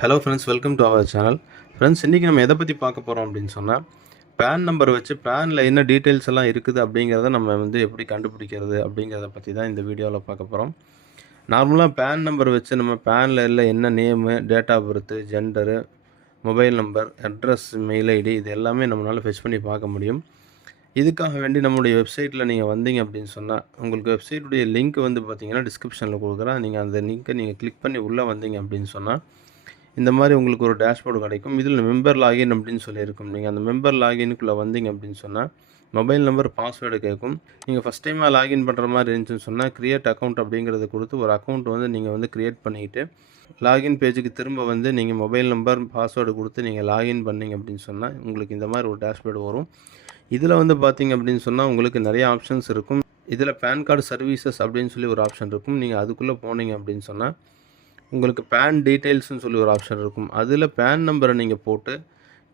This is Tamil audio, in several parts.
Hello friends, welcome to our channel. Friends, இன்றைக்கி நம்ம எதை பற்றி பார்க்க போகிறோம் அப்படின்னு சொன்னால், பேன் நம்பர் வச்சு பேனில் என்ன டீட்டெயில்ஸ் எல்லாம் இருக்குது அப்படிங்கிறத நம்ம எப்படி கண்டுபிடிக்கிறது அப்படிங்கிறத பற்றி தான் இந்த வீடியோவில் பார்க்க போகிறோம். நார்மலாக பேன் நம்பர் வச்சு நம்ம பேனில் இல்லை என்ன name, date of birth, gender, mobile number, address, mail ID இது எல்லாமே நம்மளால் ஃபெச் பண்ணி பார்க்க முடியும். இதுக்காக வேண்டி நம்மளுடைய வெப்சைட்டில் நீங்கள் வந்தீங்க அப்படின்னு சொன்னால், உங்களுக்கு வெப்சைட்டுடைய லிங்க் பார்த்தீங்கன்னா டிஸ்கிரிப்ஷனில் கொடுக்குறேன். நீங்கள் அந்த லிங்க்கை நீங்கள் கிளிக் பண்ணி உள்ளே வந்தீங்க அப்படின்னு சொன்னால், இந்த மாதிரி உங்களுக்கு ஒரு டேஷ்போர்டு கிடைக்கும். இதில் மெம்பர் லாகின் அப்படின்னு சொல்லியிருக்கும். நீங்கள் அந்த மெம்பர் லாகினுக்குள்ளே வந்தீங்க அப்படின்னு சொன்னால், மொபைல் நம்பர், பாஸ்வேர்டு கேட்கும். நீங்கள் ஃபஸ்ட் டைமாக லாகின் பண்ணுற மாதிரி இருந்துச்சுன்னு சொன்னால், கிரியேட் அக்கௌண்ட் அப்படிங்கிறத கொடுத்து ஒரு அக்கௌண்ட் நீங்கள் கிரியேட் பண்ணிக்கிட்டு, லாகின் பேஜுக்கு திரும்ப நீங்கள் மொபைல் நம்பர், பாஸ்வேர்டு கொடுத்து நீங்கள் லாகின் பண்ணிங்க அப்படின்னு சொன்னால், உங்களுக்கு இந்த மாதிரி ஒரு டேஷ்போர்டு வரும். இதில் பார்த்தீங்க அப்படின்னு சொன்னால், உங்களுக்கு நிறைய ஆப்ஷன்ஸ் இருக்கும். இதில் பேன் கார்டு சர்வீசஸ் அப்படின்னு சொல்லி ஒரு ஆப்ஷன் இருக்கும். நீங்கள் அதுக்குள்ளே போனீங்க அப்படின்னு சொன்னால், உங்களுக்கு பேன் டீட்டெயில்ஸ்னு சொல்லி ஒரு ஆப்ஷன் இருக்கும். அதில் பேன் நம்பரை நீங்கள் போட்டு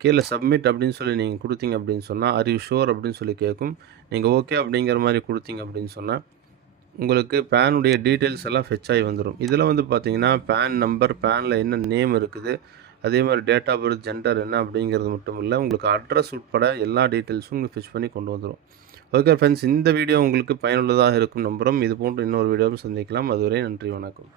கீழே சப்மிட் அப்படின்னு சொல்லி நீங்கள் கொடுத்தீங்க அப்படின்னு சொன்னால், ஆர் யூ ஷுர் அப்படின்னு சொல்லி கேட்கும். நீங்கள் ஓகே அப்படிங்கிற மாதிரி கொடுத்தீங்க அப்படின்னு சொன்னால், உங்களுக்கு பேனுடைய டீட்டெயில்ஸ் எல்லாம் ஃபெச் ஆகி வந்துடும். இதில் பார்த்தீங்கன்னா பேன் நம்பர், பேனில் என்ன நேம் இருக்குது, அதே மாதிரி டேட் ஆஃப் பர்த், ஜெண்டர் என்ன அப்படிங்கிறது மட்டும் இல்லை, உங்களுக்கு அட்ரஸ் உட்பட எல்லா டீட்டெயில்ஸும் ஃபெச் பண்ணி கொண்டு வந்துடும். ஓகே ஃப்ரெண்ட்ஸ், இந்த வீடியோ உங்களுக்கு பயனுள்ளதாக இருக்கும் நம்புகிறோம். இது போன்று இன்னொரு வீடியோவும் சந்திக்கலாம். அதுவரை நன்றி, வணக்கம்.